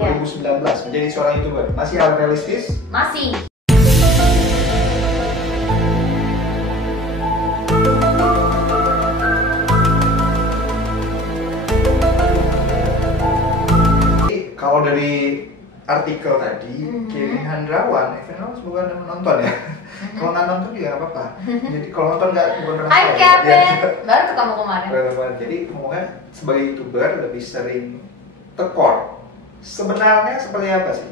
2019 menjadi seorang YouTuber. Masih hal realistis? Masih. Kalau dari artikel tadi, Kevin Hendrawan, bukan nonton ya. Kalau nggak nonton juga nggak apa-apa. Jadi kalau nonton nggak bukan karena Hai saya. Kevin, Ya. baru ketemu kemarin. Jadi ngomongnya sebagai YouTuber lebih sering tekor. Sebenarnya seperti apa sih?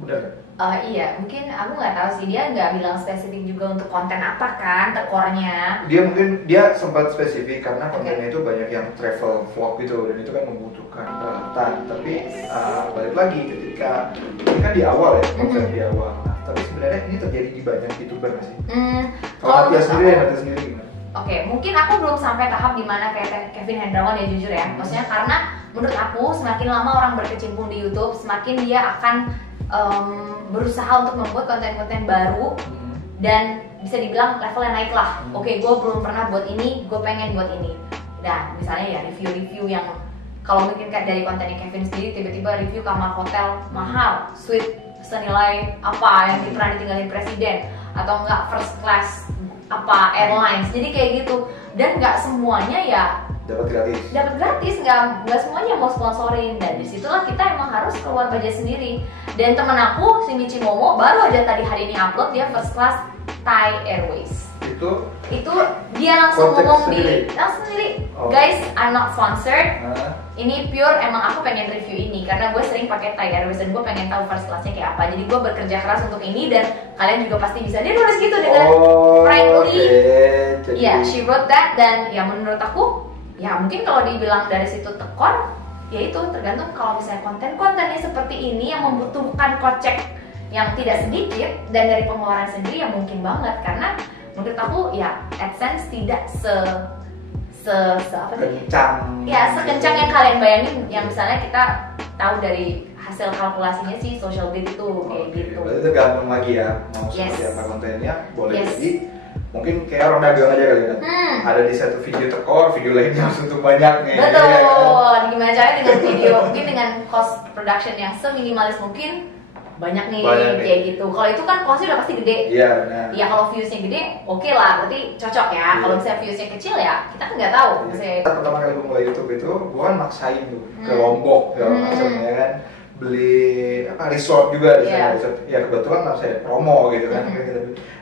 Benar nggak? Iya, mungkin aku nggak tahu sih, dia nggak bilang spesifik juga untuk konten apa kan tekornya. Dia sempat spesifik karena kontennya itu banyak yang travel vlog gitu, dan itu kan membutuhkan peralatan. Tapi balik lagi ketika ini kan di awal ya, konsep di awal. Nah, tapi sebenarnya ini terjadi di banyak YouTuber nggak sih? Kalau Natia sendiri gimana? Oke, mungkin aku belum sampai tahap dimana kayak Kevin Hendrawan ya, jujur ya. Maksudnya karena menurut aku semakin lama orang berkecimpung di YouTube, semakin dia akan berusaha untuk membuat konten-konten baru dan bisa dibilang levelnya naik lah. Oke, gue belum pernah buat ini, gue pengen buat ini. Dan misalnya ya review-review yang kalau mungkin dari kontennya Kevin sendiri tiba-tiba review kamar hotel mahal, suite senilai apa yang pernah ditinggalin presiden, atau enggak first class apa airlines. Jadi kayak gitu. Dan nggak semuanya ya dapat gratis, nggak semuanya mau sponsorin, dan disitulah kita emang harus keluar budget sendiri. Dan temen aku si Michi Momo baru aja tadi hari ini upload dia first class Thai Airways. Itu dia langsung ngomong langsung sendiri, guys, I'm not sponsored. Ini pure emang aku pengen review ini karena gue sering pakai Thai Airways dan gue pengen tahu first classnya kayak apa. Jadi gue bekerja keras untuk ini dan kalian juga pasti bisa. Dia nulis gitu dengan frankly. Ya, she wrote that, dan ya menurut aku ya mungkin kalau dibilang dari situ tekor, ya itu tergantung. Kalau misalnya konten-kontennya seperti ini yang membutuhkan kocek yang tidak sedikit dan dari pengeluaran sendiri ya mungkin banget, karena menurut aku ya AdSense tidak sekencang yang kalian bayangin. Yang misalnya kita tahu dari hasil kalkulasinya sih social bid itu kayak gitu. Berarti itu gantung lagi ya, mau seperti apa kontennya, boleh jadi mungkin kayak orang dagang aja kali kan. Ada di satu video tekor, video lainnya harus untuk banyak nih. Betul. Gimana caranya dengan video mungkin dengan cost production yang seminimalis mungkin banyak nih kayak gitu. Kalau itu kan costnya udah pasti gede. Iya benar. Ya kalau viewsnya gede, oke lah, berarti cocok ya. Kalau misalnya viewsnya kecil ya kita kan nggak tahu. Misalnya pertama kali gue mulai YouTube itu, gue kan maksain tuh ke Lombok, maksudnya kan beli resort juga di sana. Ya kebetulan saya promo gitu kan.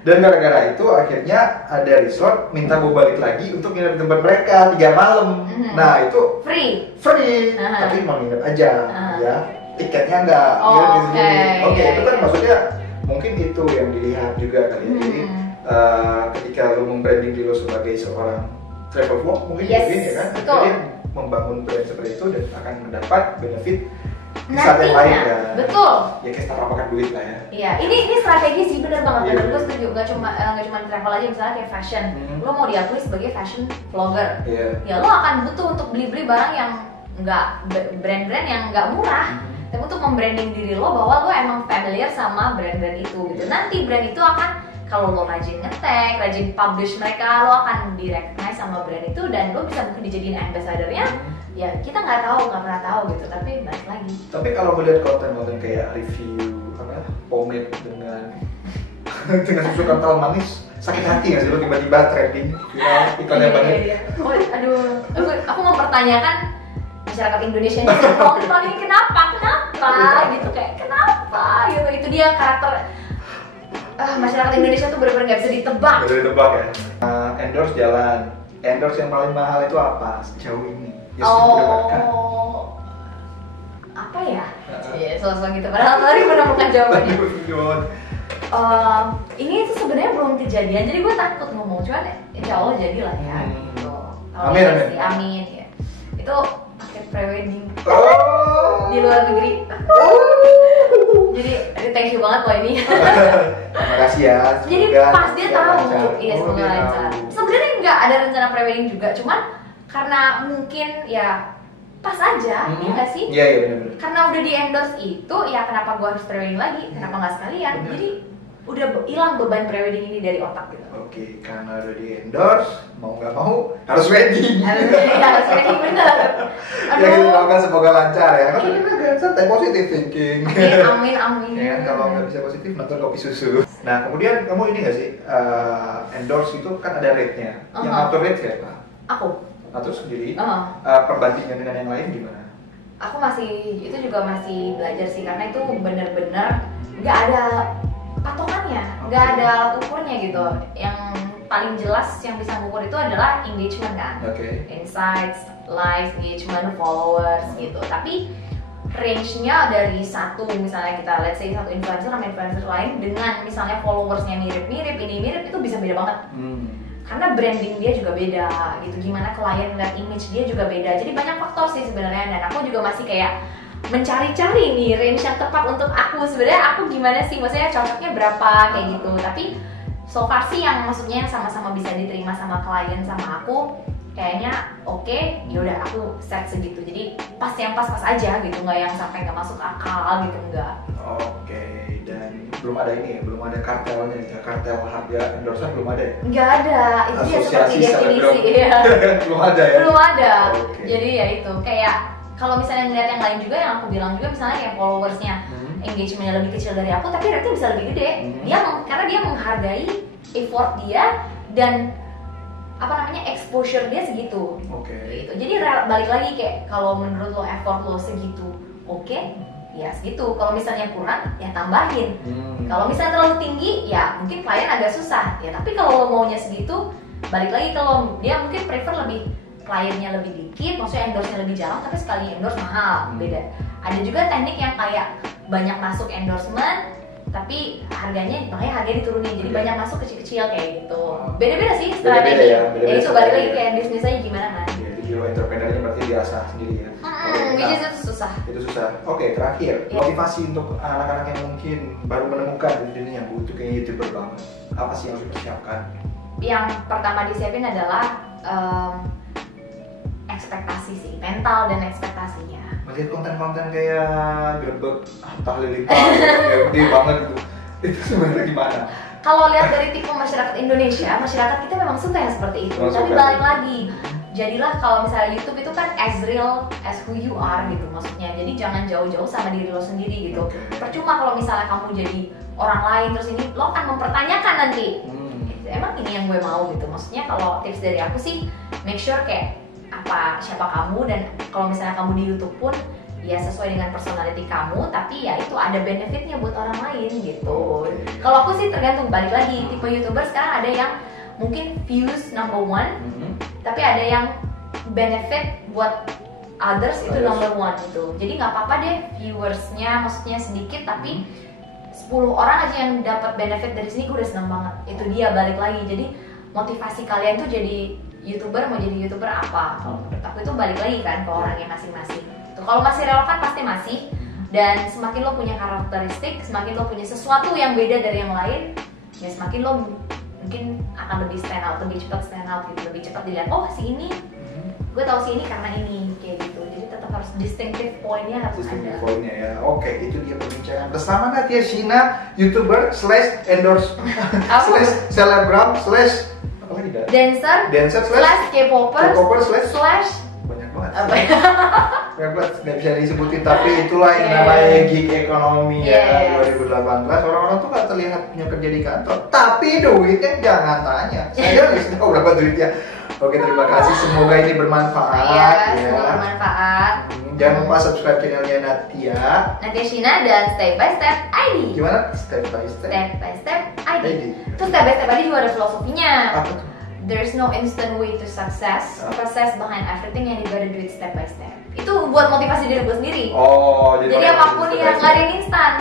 Dan gara-gara itu akhirnya ada resort minta gue balik lagi untuk nginep di tempat mereka 3 malam. Nah itu free, tapi mau nginep aja ya. Tiketnya enggak, Oke, itu kan maksudnya mungkin itu yang dilihat juga kali ya. Jadi ketika lu membranding diri lu sebagai seorang travel vlog mungkin begini kan, jadi membangun brand seperti itu dan akan mendapat benefit di saat yang lain ya. Betul. Ya kayak startup makan duit lah ya. Iya, ini strategi sih, bener banget. Dan gue setuju, nggak cuma travel aja, misalnya kayak fashion. Lo mau diakui sebagai fashion vlogger, ya lo akan butuh untuk beli barang yang nggak brand-brand yang nggak murah. Tapi untuk membranding diri lo bahwa lo emang familiar sama brand-brand itu gitu. Nanti brand itu akan, kalau lo rajin nge-tag, rajin publish mereka, lo akan di-recognize sama brand itu dan lo bisa mungkin dijadiin ambassador-nya. Ya kita nggak pernah tahu gitu, tapi balik lagi. Tapi kalau melihat konten-konten kayak review pomade dengan susu kental manis, sakit hati nggak sih lo tiba-tiba trending viral iklannya banyak? Aduh, aku mau pertanyakan masyarakat Indonesia ini nonton ini kenapa gitu, kayak kenapa gitu. Itu dia karakter masyarakat Indonesia tuh benar-benar nggak bisa ditebak. Nggak bisa ditebak ya. Endorse jalan, endorse yang paling mahal itu apa sejauh ini? Apa ya? Iya, soal gitu. Padahal tadi menemukan jawabannya. Ini tuh sebenarnya belum kejadian, jadi gue takut ngomong, cuman insya Allah jadilah ya. Amin ya. Itu paket prewedding di luar negeri. Jadi thank you banget loh ini. Terima kasih ya. Jadi pas dia tahu, iya semoga lancar. Sebenarnya nggak ada rencana prewedding juga, cuman karena mungkin ya pas aja, ya nggak sih? Iya benar. Karena udah di endorse itu, ya kenapa gue harus prewedding lagi? Kenapa nggak sekalian? Jadi udah hilang beban pre-wedding ini dari otak gitu. Oke, karena udah di endorse, mau nggak mau harus wedding. Harus wedding bener. Ya kita doakan semoga lancar ya. Karena kita agak santai, positive thinking. Amin amin. Ya, kalau nggak bisa positif nonton kopi susu. Nah kemudian kamu ini nggak sih endorse itu kan ada rate-nya. Yang ngatur rate siapa? Aku. Atur sendiri. Perbandingan dengan yang lain gimana? Aku itu juga masih belajar sih, karena itu bener-bener nggak ada patokannya, nggak ada alat ukurnya gitu. Yang paling jelas yang bisa mengukur itu adalah engagement kan, insights, likes, engagement, followers gitu. Tapi range-nya dari satu, misalnya kita let's say satu influencer sama influencer lain dengan misalnya followersnya mirip-mirip, ini mirip, itu bisa beda banget. Karena branding dia juga beda gitu, gimana klien lihat image dia juga beda. Jadi banyak faktor sih sebenarnya, dan aku juga masih kayak mencari-cari nih range yang tepat untuk aku. Sebenarnya aku gimana sih, maksudnya cocoknya berapa kayak gitu. Tapi so far sih yang maksudnya sama-sama bisa diterima sama klien sama aku kayaknya oke, yaudah aku set segitu. Jadi pas yang pas-pas aja gitu, nggak yang sampai nggak masuk akal gitu, enggak. Oke, dan belum ada ini ya, belum ada kartelnya ya, kartel harga endorsement belum ada ya? Nggak ada, itu ya seperti definisi ya. Belum ada ya? Belum ada. Okay. Jadi ya itu kayak kalau misalnya ngeliat yang lain juga, yang aku bilang juga misalnya kayak followersnya engagementnya lebih kecil dari aku tapi rate-nya bisa lebih gede. Karena dia menghargai effort dia dan exposure dia segitu. Gitu. Jadi balik lagi kayak kalau menurut lo effort lo segitu, ya segitu. Kalau misalnya kurang, ya tambahin. Kalau misalnya terlalu tinggi, ya mungkin klien agak susah. Ya tapi kalau lo maunya segitu, balik lagi kalau dia mungkin prefer lebih kliennya lebih dikit, maksudnya endorse-nya lebih jarang, tapi sekali endorse mahal, beda. Ada juga teknik yang kayak banyak masuk endorsement, tapi harganya diturunin, jadi banyak masuk kecil-kecil kayak gitu. Beda-beda sih strategi. Ya itu balik lagi kayak bisnis aja gimana kan. Jadi jiwa entrepreneurnya berarti diasah sendiri ya. Which is itu susah. Itu susah. Oke, terakhir motivasi untuk anak-anak yang mungkin baru menemukan di dunia yang butuh kayak YouTuber banget. Apa sih yang harus dipersiapkan? Yang pertama disiapin adalah ekspektasi sih, mental dan ekspektasinya. Melihat konten-konten kayak gerbek, halilintar, kayak gede banget gitu. Itu sebenarnya gimana? Kalau lihat dari tipe masyarakat Indonesia, masyarakat kita memang suka yang seperti itu. Tapi balik lagi, jadilah kalau misalnya YouTube itu kan as real as who you are gitu maksudnya. Jadi jangan jauh-jauh sama diri lo sendiri gitu. Percuma kalau misalnya kamu jadi orang lain terus ini lo akan mempertanyakan nanti. Emang ini yang gue mau gitu. Maksudnya kalau tips dari aku sih, make sure kayak siapa kamu, dan kalau misalnya kamu di YouTube pun ya sesuai dengan personality kamu, tapi ya itu ada benefitnya buat orang lain gitu. Kalau aku sih tergantung, balik lagi tipe YouTuber sekarang ada yang mungkin views number one, tapi ada yang benefit buat others itu number one gitu. Jadi nggak apa-apa deh viewersnya maksudnya sedikit, tapi 10 orang aja yang dapat benefit dari sini gue udah seneng banget. Itu dia balik lagi. Jadi motivasi kalian tuh jadi YouTuber, mau jadi YouTuber apa? Kalau menurut aku itu balik lagi kan ke orangnya masing-masing. Kalau masih relevan pasti masih, dan semakin lo punya karakteristik, semakin lo punya sesuatu yang beda dari yang lain, ya semakin lo mungkin akan lebih stand out, lebih cepat stand out gitu, lebih cepat dilihat. Oh si ini, gue tahu si ini karena ini kayak gitu. Jadi tetap harus distinctive point-nya harus ada. Point-nya ya. Oke, itu dia perbincangan bersama Natia Shina, YouTuber / endorse / selebgram / dancer / K-popper / banyak banget. Nggak bisa disebutin, tapi itulah yang namanya gig ekonomi ya 2018. Orang-orang tuh nggak terlihat punya kerja di kantor, tapi duitnya jangan tanya. Saya nggak tahu berapa duitnya. Oke, terima kasih. Semoga ini bermanfaat. Semoga bermanfaat. Jangan lupa subscribe channelnya Natia Shina dan Step by Step ID. Gimana? Step by Step ID. Terus Step by Step ID juga ada filosofinya. Apa tuh? There's no instant way to success. Process behind everything, and you gotta do it step by step. Itu buat motivasi diri gue sendiri. Jadi apapun yang nggak ada yang instan.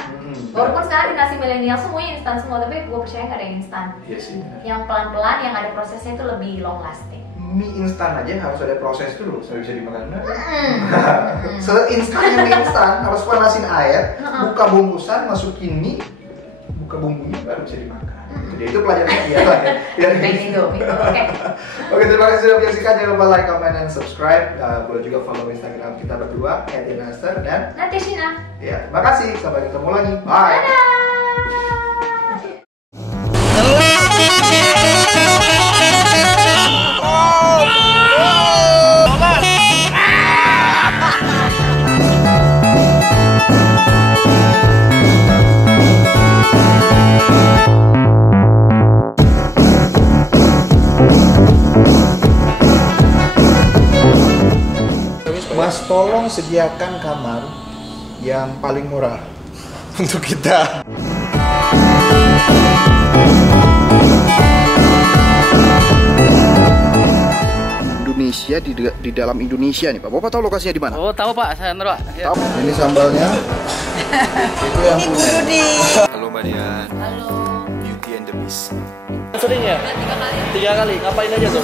Walaupun sekarang generasi milenial semuanya instan semua, tapi gue percaya nggak ada yang instan. Iya sih. Yang pelan-pelan, yang ada prosesnya itu lebih long lasting. Mie instan aja harus ada proses dulu sampai bisa dimakan. Seinstan mie instan harus panasin air, buka bungkusan, masukin mie, buka bumbunya baru bisa dimakan. Jadi itu pelajarannya dia lah ya. Oke, terima kasih sudah menyaksikan. Jangan lupa like, comment, dan subscribe. Boleh juga follow Instagram kita berdua @dinaster dan Natia Shina. Ya, terima kasih. Sampai ketemu lagi. Bye. Dadah. Mas, tolong sediakan kamar yang paling murah untuk kita. Indonesia di dalam Indonesia nih Pak. Bapak tahu lokasinya di mana? Oh tahu Pak, saya tahu. Ya. Ini sambalnya. Itu yang punya. Halo Mbak Dian. Halo. Beauty and the Beast. Sering ya? 3 kali. Ngapain aja tuh?